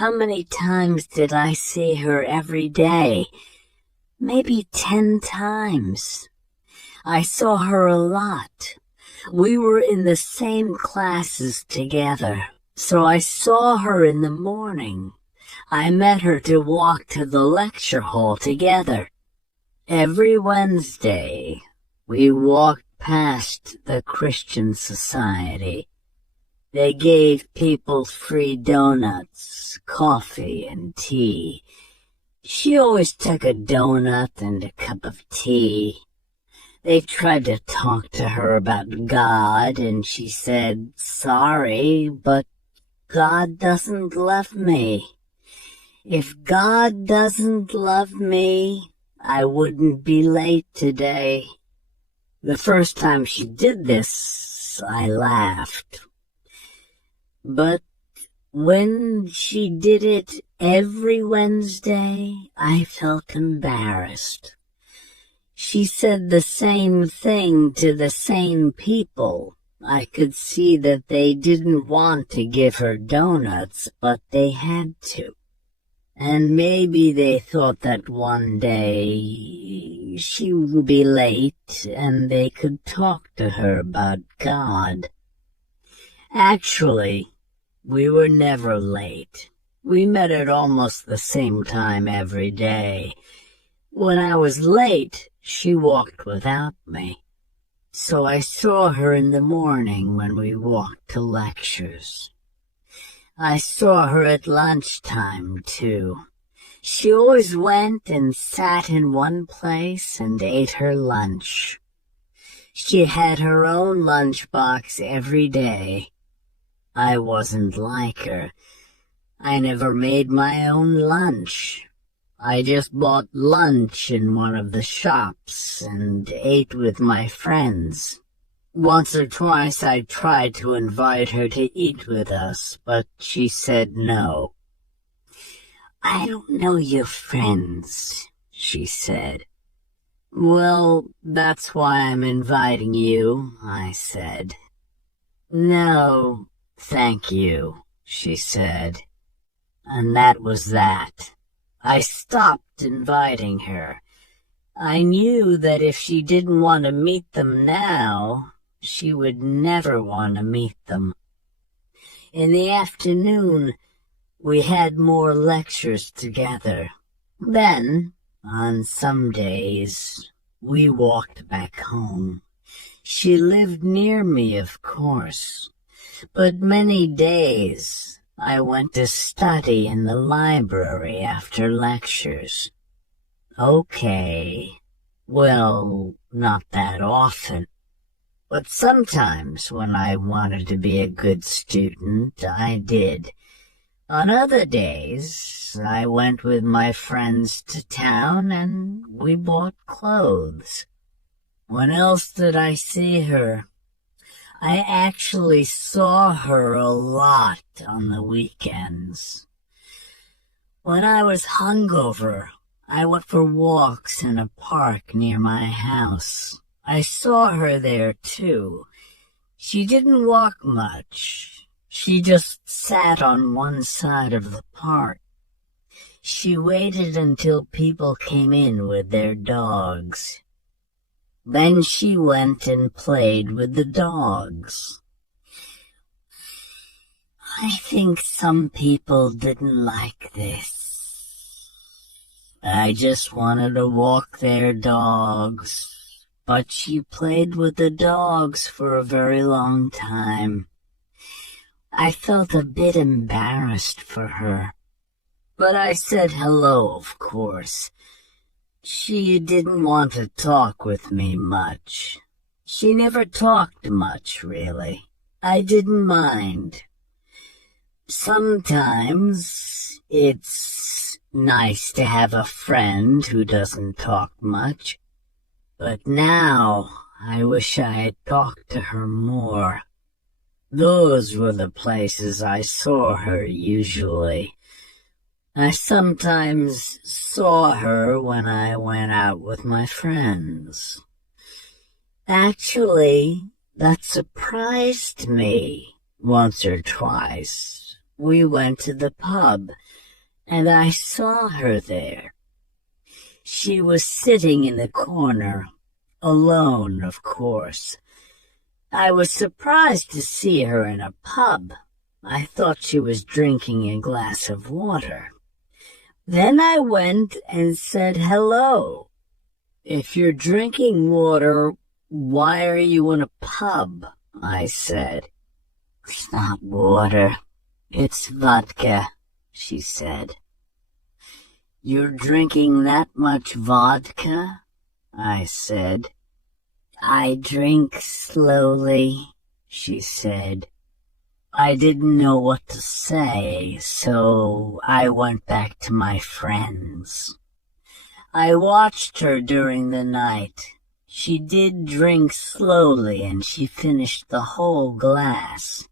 How many times did I see her every day? Maybe 10 times. I saw her a lot. We were in the same classes together, so I saw her in the morning. I met her to walk to the lecture hall together. Every Wednesday, we walked past the Christian Society. They gave people free donuts, coffee, and tea. She always took a donut and a cup of tea. They tried to talk to her about God, and she said, "Sorry, but God doesn't love me. If God doesn't love me, I wouldn't be late today." The first time she did this, I laughed. But when she did it every Wednesday, I felt embarrassed. She said the same thing to the same people. I could see that they didn't want to give her donuts, but they had to. And maybe they thought that one day she would be late and they could talk to her about God. Actually, we were never late. We met at almost the same time every day. When I was late, she walked without me. So I saw her in the morning when we walked to lectures. I saw her at lunchtime, too. She always went and sat in one place and ate her lunch. She had her own lunchbox every day. I wasn't like her. I never made my own lunch. I just bought lunch in one of the shops and ate with my friends. Once or twice I tried to invite her to eat with us, but she said no. "I don't know your friends," she said. "Well, that's why I'm inviting you," I said. "No, thank you," she said. And that was that. I stopped inviting her. I knew that if she didn't want to meet them now, she would never want to meet them. In the afternoon, we had more lectures together. Then, on some days, we walked back home. She lived near me, of course, but many days I went to study in the library after lectures. Okay, well, not that often. But sometimes when I wanted to be a good student, I did. On other days, I went with my friends to town and we bought clothes. When else did I see her? I actually saw her a lot on the weekends. When I was hungover, I went for walks in a park near my house. I saw her there, too. She didn't walk much. She just sat on one side of the park. She waited until people came in with their dogs. Then she went and played with the dogs. I think some people didn't like this. I just wanted to walk their dogs, but she played with the dogs for a very long time. I felt a bit embarrassed for her, but I said hello, of course. She didn't want to talk with me much. She never talked much, really. I didn't mind. Sometimes it's nice to have a friend who doesn't talk much. But now I wish I had talked to her more. Those were the places I saw her usually. I sometimes saw her when I went out with my friends. Actually, that surprised me once or twice. we went to the pub, and I saw her there. She was sitting in the corner, alone, of course. I was surprised to see her in a pub. I thought she was drinking a glass of water. Then I went and said hello. "If you're drinking water, why are you in a pub?" I said. "It's not water, it's vodka," she said. "You're drinking that much vodka?" I said. "I drink slowly," she said. I didn't know what to say, so I went back to my friends. I watched her during the night. She did drink slowly, and she finished the whole glass.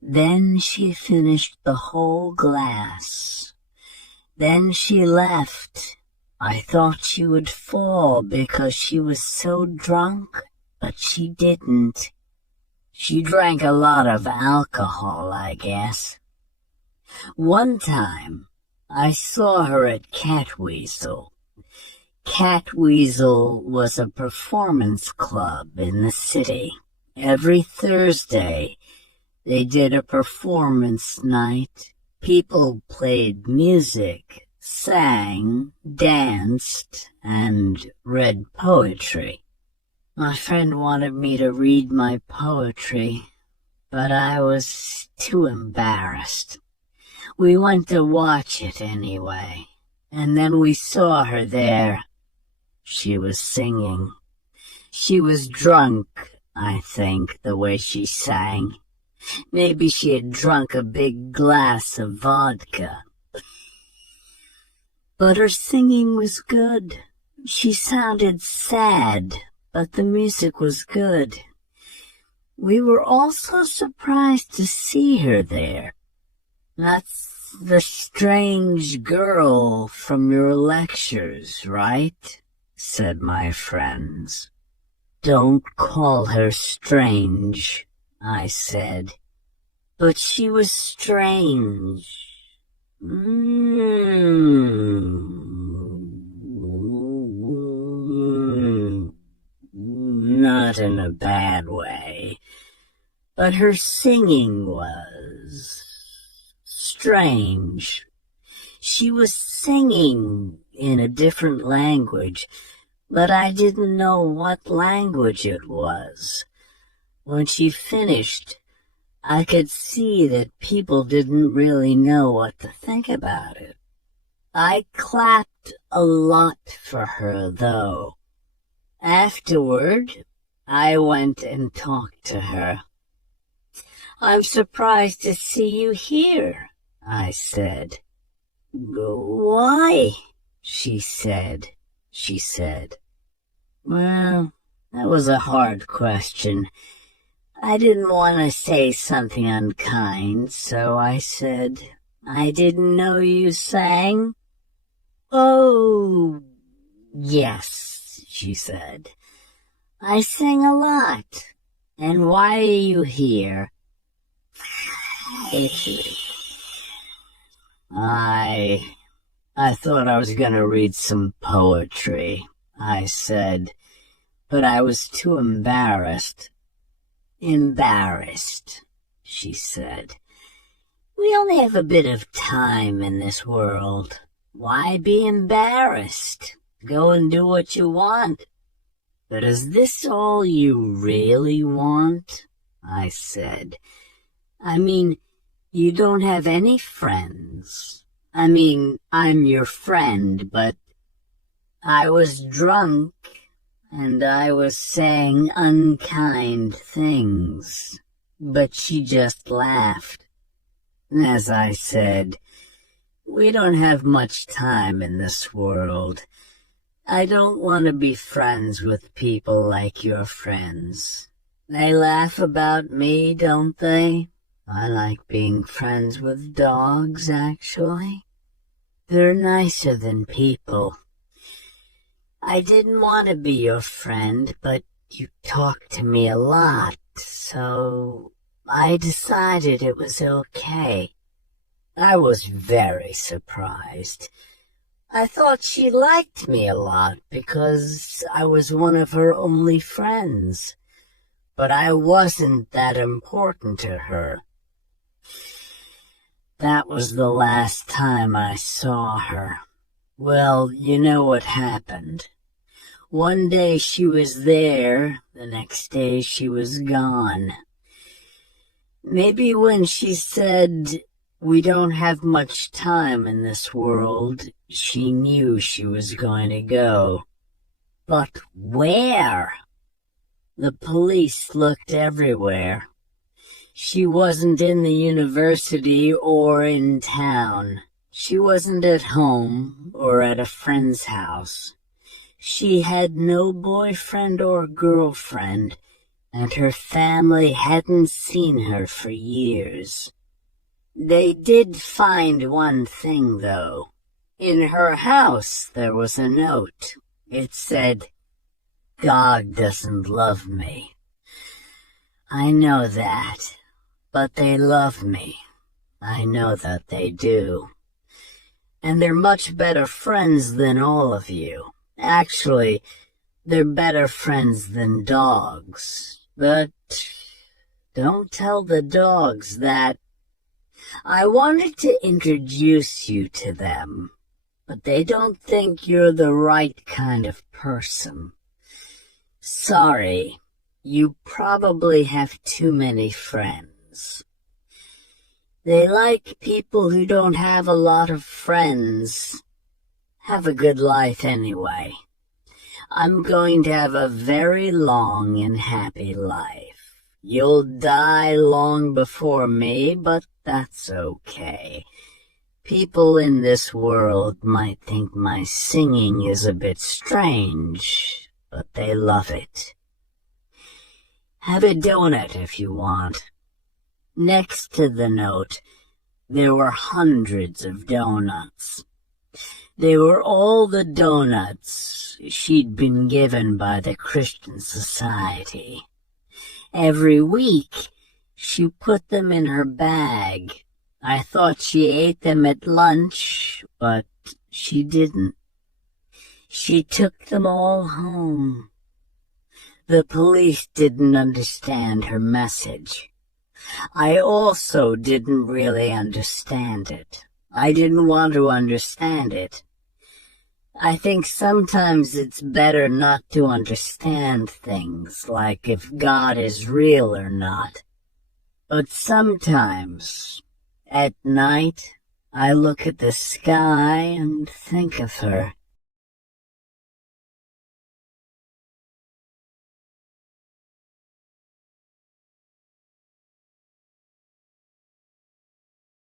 Then she finished the whole glass. Then she left. I thought she would fall because she was so drunk, but she didn't. She drank a lot of alcohol, I guess. One time, I saw her at Catweasel. Catweasel was a performance club in the city. Every Thursday, they did a performance night. People played music, sang, danced, and read poetry. My friend wanted me to read my poetry, but I was too embarrassed. We went to watch it anyway, and then we saw her there. She was singing. She was drunk, I think, the way she sang. Maybe she had drunk a big glass of vodka. But her singing was good. She sounded sad, but the music was good. We were also surprised to see her there. "That's the strange girl from your lectures, right?" said my friends. "Don't call her strange," I said. "But she was strange." Not in a bad way, but her singing was strange. She was singing in a different language, but I didn't know what language it was. When she finished, I could see that people didn't really know what to think about it. I clapped a lot for her, though. Afterward, I went and talked to her. "I'm surprised to see you here," I said. "Why?" she said. Well, that was a hard question. I didn't want to say something unkind, so I said, "I didn't know you sang." "Oh, yes," she said. "I sing a lot. And why are you here?" I thought I was going to read some poetry, I said, but I was too embarrassed. "Embarrassed," she said. "We only have a bit of time in this world. Why be embarrassed? Go and do what you want." "But is this all you really want?" I said. "I mean, you don't have any friends. I mean, I'm your friend, but I was drunk, and I was saying unkind things." But she just laughed. As I said, we don't have much time in this world. I don't want to be friends with people like your friends. They laugh about me, don't they? I like being friends with dogs, actually. They're nicer than people. I didn't want to be your friend, but you talked to me a lot, so I decided it was okay. I was very surprised. I thought she liked me a lot because I was one of her only friends, but I wasn't that important to her. That was the last time I saw her. Well, you know what happened. One day she was there, the next day she was gone. Maybe when she said, "We don't have much time in this world," she knew she was going to go. But where? The police looked everywhere. She wasn't in the university or in town. She wasn't at home or at a friend's house. She had no boyfriend or girlfriend, and her family hadn't seen her for years. They did find one thing, though. In her house there was a note. It said, "God doesn't love me." I know that, but they love me. I know that they do. And they're much better friends than all of you. Actually, they're better friends than dogs. But don't tell the dogs that. I wanted to introduce you to them, but they don't think you're the right kind of person. Sorry, you probably have too many friends. They like people who don't have a lot of friends. Have a good life anyway. I'm going to have a very long and happy life. You'll die long before me, but that's okay. People in this world might think my singing is a bit strange, but they love it. Have a donut if you want. Next to the note, there were hundreds of donuts. They were all the donuts she'd been given by the Christian Society. Every week, she put them in her bag. I thought she ate them at lunch, but she didn't. She took them all home. The police didn't understand her message. I also didn't really understand it. I didn't want to understand it. I think sometimes it's better not to understand things, like if God is real or not. But sometimes, at night, I look at the sky and think of her.